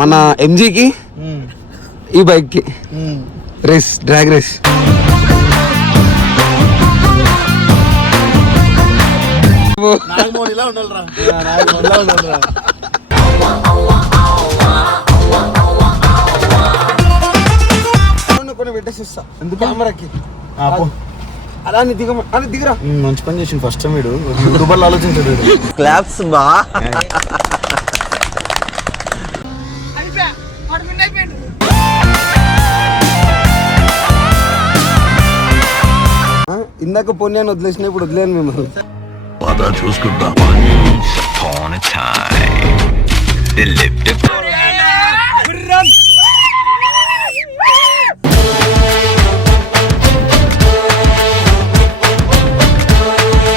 మన ఎంజీకి ఈ బైక్ కి రేస్, డ్రాగ్ రేస్. పెట్టేసిస్తా కెమెరాకి అలా దిగరా. మంచి పని చేసింది ఫస్ట్ టైం వీడు యూట్యూబర్లు ఆలోచించాడు. క్లాప్స్ బా. ఇందాక పొన్యాన్ని వదిలేసిన ఇప్పుడు వదిలేను మేము. చూసుకుందాం.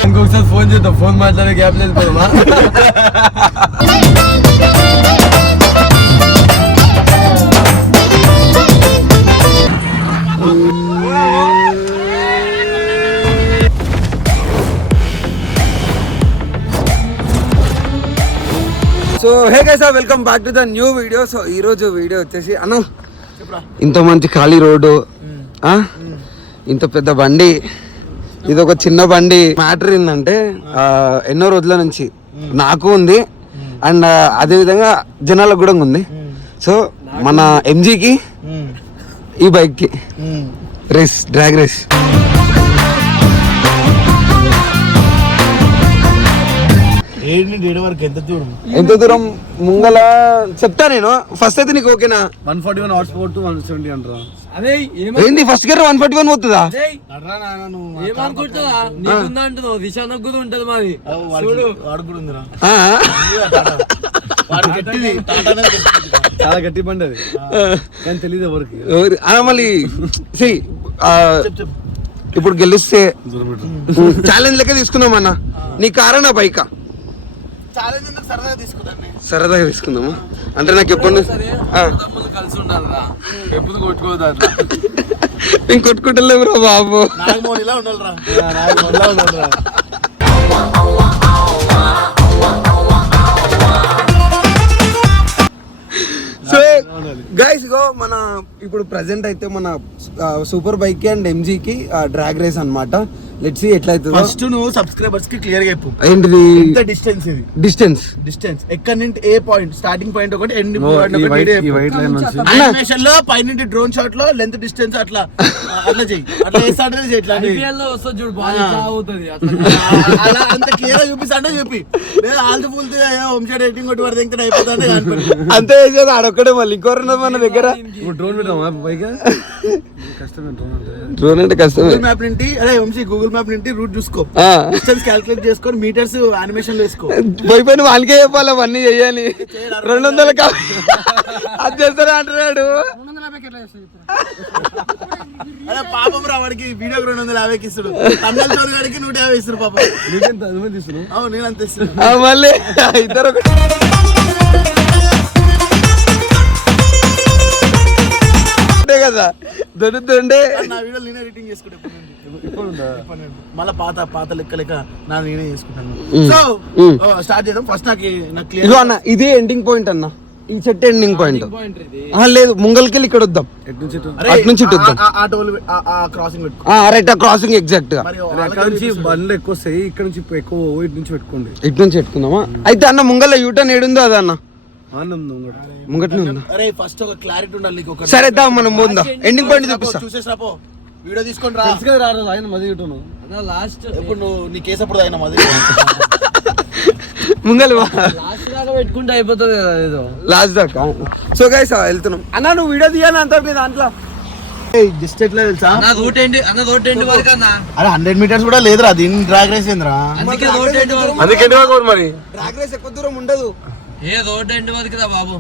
ఇంకొకసారి ఫోన్ చేద్దాం. ఫోన్ మాట్లాడే గ్యాప్ లేదు. So hey guys, welcome back to the new video. So ఈ రోజు వీడియో వచ్చేసి అన్న, ఇంత మంచి ఖాళీ రోడ్డు, ఇంత పెద్ద బండి, ఇది ఒక చిన్న బండి. మ్యాటర్ ఏంటంటే ఎన్నో రోజుల నుంచి నాకు ఉంది అండ్ అదే విధంగా జనాలకు కూడా ఉంది. సో మన ఎంజీకి ఈ బైక్ కి రేస్, డ్రాగ్ రేస్. ఎంత దూరం ముంగల చెప్తా నేను. ఫస్ట్ అయితే నీకు ఓకేనా? 141 హార్స్ పవర్ టు 170 అంటారా? ఏంది ఫస్ట్ గేర్ 141 పోతుందా? చాలా గట్టి బండి అది, కానీ తెలియదు ఎవరికి. మళ్ళీ ఇప్పుడు గెలిస్తే ఛాలెంజ్ లెక్క తీసుకుందాం అన్న. నీ కారా నా బైకా? సరదాగా తీసుకుందామా? అంటే నాకు ఎప్పుడు కలిసి ఉండాలిరా, ఎప్పుడు కొట్టుకోదా. మేము కొట్టుకుంటలేము రా బాబు. సో గైస్ గో, మన ఇప్పుడు ప్రెసెంట్ అయితే మన సూపర్ బైక్ అండ్ ఎంజీకి డ్రాగ్ రేస్ అన్నమాట. లెట్స్ సీ ఎట్లా అవుతుందో. ఫస్ట్ నువ్వు సబ్స్క్రైబర్స్ కి క్లియర్ గా చెప్పు ఏంటిది డిస్టెన్స్. ఇది డిస్టెన్స్ ఎక్కడి నుండి ఏ పాయింట్, స్టార్టింగ్ పాయింట్ ఒకటి, ఎండ్ పాయింట్ ఒకటి. యానిమేషన్ లో పైనుండి డ్రోన్ షాట్ లో లెంత్ డిస్టెన్స్ అట్లా చెయ్యి. అట్లా వేస్తాడే అలా అంత క్లియర్ గా చూపిస్తాడే చూపి. లేదా ఆల్ది ఫుల్ హోమ్ షాట్ ఎడిటింగ్ ఒకటి వరకు ఇంకా అయిపోతాడే అంతే చేసేది. ఆడొక్కడే మళ్ళీ ఇంకోరు మన దగ్గర. డ్రోన్ డ్రోన్ అంటే కష్టం. మ్యాప్ నుండి గూగుల్ మ్యాప్ నుండి రూట్ చూసుకో, డిస్టెన్స్ క్యాల్కులేట్ చేసుకొని మీటర్స్ యానిమేషన్ వేసుకో. పోయిపోయిన వాళ్ళకే చెప్పాలి అవన్నీ చెయ్యాలి. 200 అది చేస్తారా అంటున్నాడు. అదే పాపం రా, వాడికి వీడియోకి 250 ఇస్తాడు, తమిళ చోరుగాడికి 150 ఇస్తాడు పాపం. అవును, నేను అంత ఇస్తాను. మళ్ళీ ఇద్దరు కదా దొరుకుతుండే. నా వీడియోలు నేనే ఎడిటింగ్ చేసుకుంటే మళ్ళీ పాత లెక్క నేనే చేసుకుంటాను. సో స్టార్ట్ చేద్దాం. ఫస్ట్ నాకు క్లియర్ అన్న, ఇదే ఎండింగ్ పాయింట్ అన్న. ఈ చెట్టు ఎండింగ్ పాయింట్ లేదు, ముంగల్కెళ్ళి ఇక్కడ వద్దాం. అటు నుంచి రైట్, ఆ క్రాసింగ్ ఎగ్జాక్ట్ గా. బండ్లు ఎక్కువ వస్తాయి, ఇక్కడ నుంచి ఎక్కువ ఇటు నుంచి పెట్టుకోండి. ఇటు నుంచి పెట్టుకుందామా? అయితే అన్న ముంగల్ యూటర్న్ ఏడుందో అదా అన్న? ముంగట్నే ఉందా? అరే ఫస్ట్ ఒక క్లారిటీ ఉండాలి. సరే దా, మనం ముందా ఎండింగ్ పాయింట్ చూపిస్తా. చూసేసి రాపో, వీడియో తీసుకొని రా. ఆయన మధ్య లాస్ట్ ఎప్పుడు నువ్వు నీ కేసు అప్పుడు ఆయన మధ్య ముంగల్ లాస్ట్ దాకా పెట్టుకుంటే అయిపోతుంది కదా. ఏదో లాస్ట్ దాకా. సో గైస్ వెళ్తున్నాం అన్న. నువ్వు వీడియో తీయాలి అంత దాంట్లో జస్ట్ ఎట్లా తెలుసా? రోడ్ ఎండ్ వరకు అన్న. అరే 100 మీటర్స్ కూడా లేదురా, దీని డ్రాగ్ రేస్ ఏంద్రా? అందుకే రోడ్ ఎండ్ వరకు. మరి డ్రాగ్ రేస్ ఎక్కువ దూరం ఉండదు. ఏ రోడ్ ఎండ్ వరకు రా బాబు.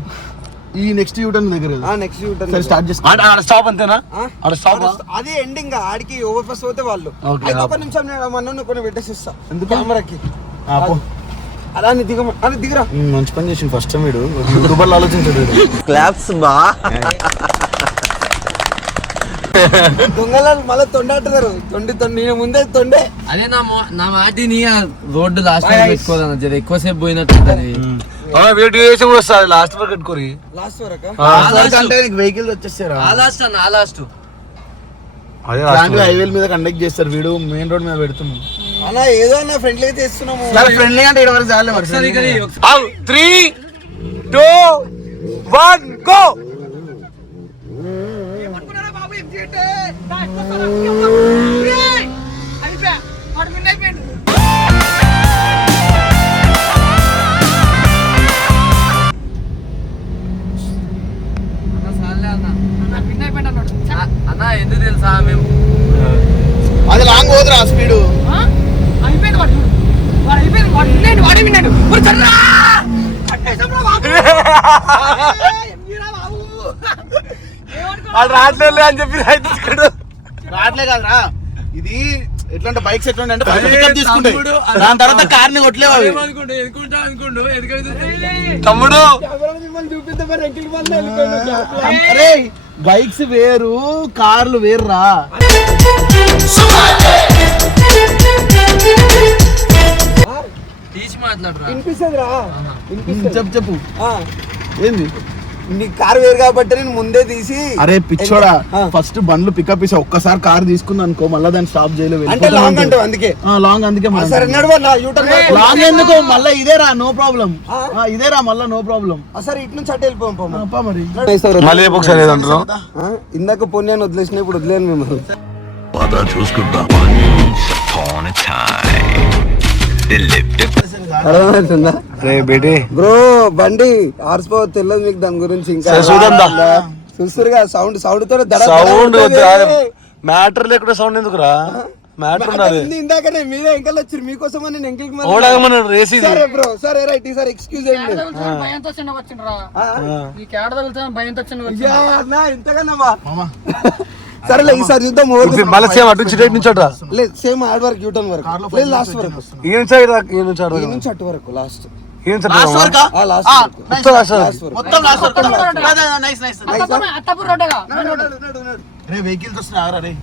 ఈ నెక్స్ట్ యూటర్న్ దగ్గర నెక్స్ట్ యూటర్న్ సరే స్టార్ట్ చేసుకో. ఆడ స్టాప్ అంతేనా? ఆడ స్టాప్ అది ఎండింగ్. ఆడికి ఓవర్ పాస్ పోతే వాళ్ళు. అయితే ఒక నిమిషం నేను మన కొన్ని పెట్టేసిస్తా కెమెరాకి. అలా దిగరా. మంచి పని చేసింది ఫస్ట్ టైం వీడు యూట్యూబర్లు ఆలోచించాడు. క్లాప్స్ బా. దొంగలు మళ్ళీ తొండాటుతారు. తొండి ముందే తొండే. అదే నా మాటిని రోడ్డు లాస్ట్ పెట్టుకోదన్న, జర ఎక్కువసేపు పోయినట్టు. వెయిట్ చేసి కూడా వస్తుంది లాస్ట్ వరకు కట్టుకోరి లాస్ట్ వరకు అంటే నీకు వెహికల్ వచ్చేస్తారా ఆ లాస్ట్ అన్న ఆ లాస్ట్ అదే హైవేల మీద కండక్ట్ చేస్తారు వీడు మెయిన్ రోడ్ మీద పెడుతున్నాం అన్న ఏదో అన్న ఫ్రెండ్లీ అయితే ఇస్తున్నాము ఫ్రెండ్లీ అంటే ఇక్కడ వరకు చాలే మరి ఒకసారి ఇక్కడ 3, 2, 1 గో అన్న ఎందుకు తెలుసా మేము అది లాంగ్ పోదురా స్పీడ్ వాళ్ళు రావట్లేదు అని చెప్పి తీసుకున్నాడు రావట్లే కాదురా ఇది ఎట్లా బైక్స్ ఎట్లా అంటే పికప్ తీసుకుంటాయి దాని తర్వాత కార్ ని కొట్టలేవు అవి తమ్ముడు అరే బైక్స్ వేరు కార్లు వేరురా తీసి మాట్లాడరా వినిపిస్తుందిరా చెప్పు చెప్పు ఏంది నీ కార్ వేరు కాబట్టి నేను ముందే తీసి అరే పిచ్చోడా ఫస్ట్ బండ్లు పికప్ ఇసా ఒక్కసారి కార్ తీసుకుంది అనుకో మళ్ళీ దాన్ని స్టాప్ చేయలేవు అంటే లాంగ్ అంటే అందుకే లాంగ్ అందుకే సరే నడవ నా యూటర్న్ లాంగ్ ఎందుకు మళ్ళీ ఇదేరా నో ప్రాబ్లం ఇదేరా మళ్ళీ నో ప్రాబ్లం సరే ఇటు నుంచి అటు వెళ్ళిపోం మరి మళ్ళీ ఒకసారి ఏదంటారు ఇందాక పుణ్యాన్ని వదిలేసిన ఇప్పుడు వదిలేను మేము పద చూసుకుందాం అర్థమవుతుందా బేటీ బ్రో బండి హార్స్ పవర్ తెలియదు మీకు దాని గురించి ఇంకా చూడందా చూస్తురుగా సౌండ్ సౌండ్ తో సౌండ్ మ్యాటర్ లేకుండా సౌండ్ ఎందుకురా మ్యాటర్ ఉన్నది ఇందాకనే మీరే ఎంకల్ వచ్చారు మీకోసం నేను ఎంకల్ ఓడగమని రేస్ ఇది సరే బ్రో సరే రైట్ సార్ ఎక్స్క్యూజ్ చేయండి భయంతో చిన్న వచ్చిండ్రా నీకు ఏడ తగులుతా భయంతో చిన్న యా, నా ఇంతకన్నా సరేలే ఈసారి చూద్దాం మళ్ళీ సేమ్ అటు నుంచి నుంచి అట్రా లేదు సేమ్ హార్డ్ వర్క్ యూటర్న్ వరకు లేదు లాస్ట్ వరకు ఈ నుంచి ఈ నుంచి అటు ఈ నుంచి అటు వరకు లాస్ట్ ఈ నుంచి లాస్ట్ వరకా? లాస్ట్ వరకు మొత్తం రాస్తారు. లాస్ట్ వరకు మొత్తం లాస్ట్ నైస్ నైస్ అత్తపూర్ రోడ్డేగా రే వెహికల్స్ వస్తున్నారా రే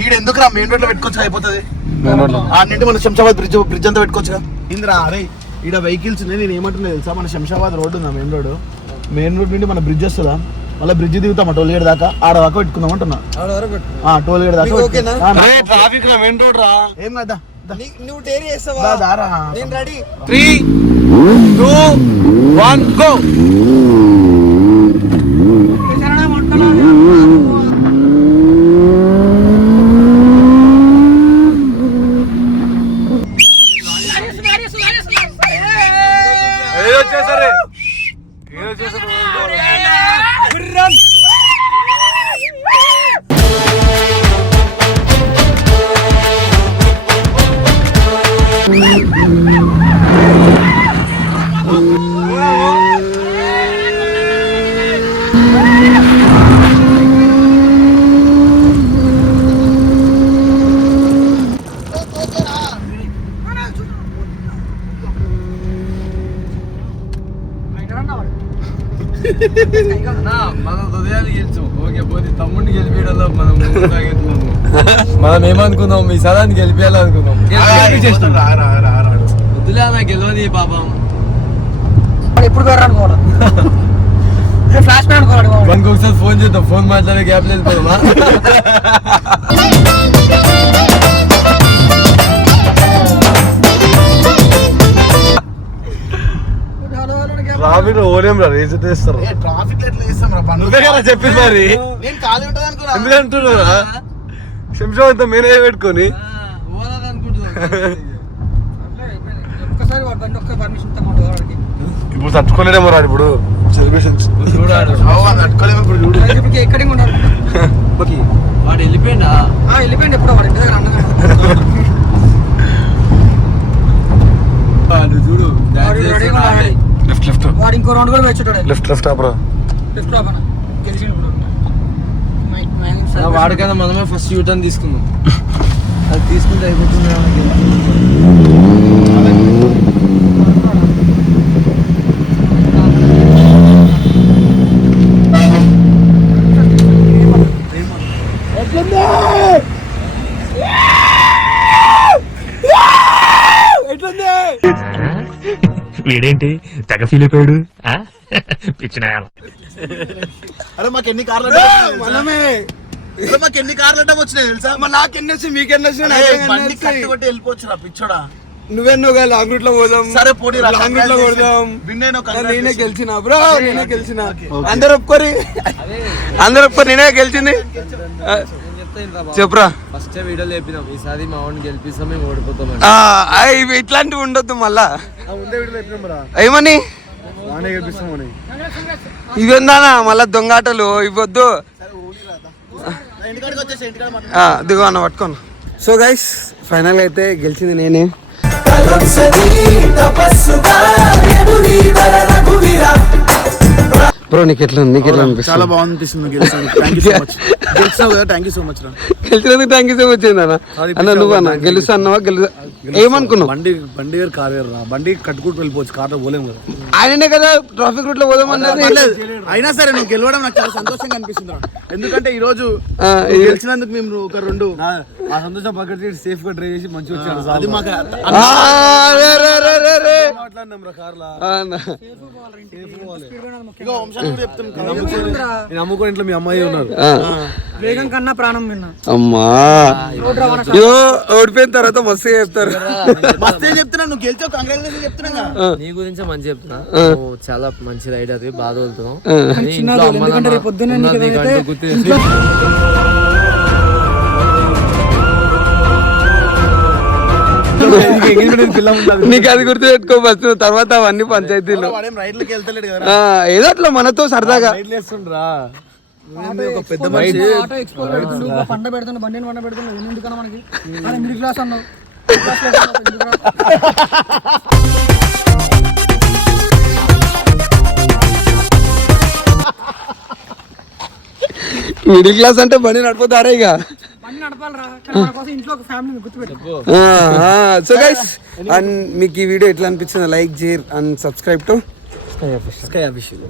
ఈడ ఎందుకురా మెయిన్ రోడ్ లో పెట్టుకోవచ్చు అయిపోతుంది ఆ నుండి మన శంషాబాద్ బ్రిడ్జ్ అంతా పెట్టుకోవచ్చుగా ఇందిరా అరే ఈడ వెహికల్స్ నేను ఏమంటున్నా తెలుసా మన శంషాబాద్ రోడ్ ఉందా మెయిన్ రోడ్ నుండి మన బ్రిడ్జ్ వస్తుందా మళ్ళీ బ్రిడ్జ్ దిగుతామా టోల్ గేట్ దాకా ఆడ దాకా పెట్టుకుందాం అంటున్నా ఆడ వరకు పెట్టు. టోల్ గేట్ దాకా మీకు ఓకేనా? ట్రాఫిక్ మెయిన్ రోడ్ రా ఏం కదా నువ్వు టేరీ చేస్తావా దారా నేను రెడీ 3, 2, 1 గో ఏదో చేసారే ఏదో చేసారు మన హృదయాలు గెలుచు ఓకే పోతే తమ్ముడిని గెలిపేయడంలో మనం ఏమనుకున్నాం మీ సదాన్ని గెలిపేయాలనుకున్నాం వద్దులే అన్న గెలవని పాపం ఎప్పుడు పేరు అనుకోవాలి ఫ్లాష్ మ్యాన్ అనుకోవాలి మనకి ఒకసారి ఫోన్ చేద్దాం ఫోన్ మాట్లాడే గ్యాప్ లేదు పోదామా ట్రాఫిక్ లో ఓలేం రా రేజ్ చేస్తారు ట్రాఫిక్ ఎట్లా చేస్తాం రా నువ్వే కదా చెప్పింది మరి నేను ఖాళీ ఉంటుంది అనుకున్నా ఎందుకంటున్నారా శంషాబాద్ మెయిన్ పెట్టుకొని ఒక్కసారి బండి ఒక్క పర్మిషన్ తమ్ముడు వాడికి ఇప్పుడు తట్టుకోలేడేమో రా ఇప్పుడు సెలబ్రేషన్స్ చూడాడు తట్టుకోలేము ఇప్పుడు చూడు ఇప్పుడు ఎక్కడికి ఉండాలి వాడు వెళ్ళిపోయిందా వెళ్ళిపోయింది ఎప్పుడు వాడి ఇంటి దగ్గర అన్నగా చూడు లెఫ్ట్ లెఫ్ట్ వాడు ఇంకో రౌండ్ కూడా వచ్చేటాడు లెఫ్ట్ ఆపరా లెఫ్ట్ లో గెలిచిండు వాడికైనా మనమే ఫస్ట్ యూటర్న్ తీసుకుందాం అది తీసుకుంటే అయిపోతుంది ఎట్లుంది వీడేంటి తెగ ఫీల్ అయిపోయాడు పిచ్చిన అరే మాకు ఎన్ని కార్లు మనమే మాకు ఎన్ని కార్లు అంటే వచ్చినాయి తెలుసా? మరి నాకెన్ని వచ్చి మీకెన్ని వచ్చి బండి కట్టుబట్టి వెళ్ళిపోవచ్చు పిచ్చోడా. నువ్వెన్నోగా లాంగ్ రూట్ లో పోదాం. సరే పోనీ లాంగ్ రూట్ లో కొడదాం. విన్నైనా నేనే గెలిచిన బ్రో, నేనే గెలిచిన. అందరు ఒప్పుకోరి, అందరు ఒప్పుకోరి, నేనే గెలిచింది. చెప్పురా. ఫస్ట్ వీడియోలో చెప్పినాం ఈసారి మా వాడిని గెలిపిస్తాం, మేము ఓడిపోతాం. ఇవి ఇట్లాంటివి ఉండొద్దు మళ్ళా. ముందే వీడియో చెప్పినాం ఏమని వానే గెలిపిస్తామని. ఇవి ఉందానా మళ్ళా దొంగాటలు ఇవ్వద్దు. ఇంటికాడికి వచ్చేసి ఇంటికాడ దిగు అన్న పట్టుకోను. సో గైస్ ఫైనల్ అయితే గెలిచింది నేనే. బ్రో నీకు ఎట్లా ఉంది? నీకు ఎట్లా అనిపిస్తుంది? చాలా బాగుంది అనిపిస్తుంది. గెలిచినావు కదా, థ్యాంక్ యూ సో మచ్ రా. గెలిచినందుకు థ్యాంక్ యూ సో మచ్ అన్న. అన్న నువ్వు అన్న గెలుస్తా అన్నావా? ఏమనుకున్నావు? బండి కార్ రా, బండి కట్టుకుంటూ వెళ్ళిపోవచ్చు, కార్ లో పోలేము కదా. ఆయననే కదా ట్రాఫిక్ రూట్ లో పోదామన్నది. అయినా సరే నువ్వు గెలవడం నాకు చాలా సంతోషంగా అనిపిస్తుంది రా. ఎందుకంటే ఈ రోజు గెలిచినందుకు మేము ఒక రెండు ఆ సంతోషం పక్కన సేఫ్ గా డ్రైవ్ చేసి మంచిగా వచ్చాడు. అది మాకు మాట్లాడినాం రా కార్ లా. ఇగో వంశాలు కూడా చెప్తాను. నేను అమ్ముకుని ఇంట్లో మీ అమ్మాయి ఉన్నారు. వేగం కన్నా ప్రాణం విన్నా. అమ్మా ఓడిపోయిన తర్వాత మస్తు చెప్తారు. మస్తే చెప్తున్నా, నువ్వు గెలిచావు కంగ్రాచులేషన్ చెప్తున్నా. నీ గురించి మంచి చెప్తున్నా, నువ్వు చాలా మంచి రైడర్, బాగా వెళ్తున్నావు. నీకు అది గుర్తు పెట్టుకో ఫస్ట్, తర్వాత అవన్నీ పంచాయతీలు. రైడ్లకి వెళ్తలేడు కదా. ఏదో అట్లా మనతో సరదాగా ఒక పెద్ద ఆటో ఎక్స్పోర్ట్ పెడుతుండు, పండ పెడుతుండు, బండిని పండ పెడుతుండు. ఎందుకన్నా మనకి మిడిల్ క్లాస్ అన్నావు. మిడిల్ క్లాస్ అంటే బండి నడిపోతారే ఇక. బండి నడపాలరా, కానీ మన కోసం ఇంట్లో ఒక ఫ్యామిలీ గుర్తుపెట్టు. సో గైస్ అండ్ మీకు ఈ వీడియో ఎట్లా అనిపించింది? Like, share and subscribe to sky official.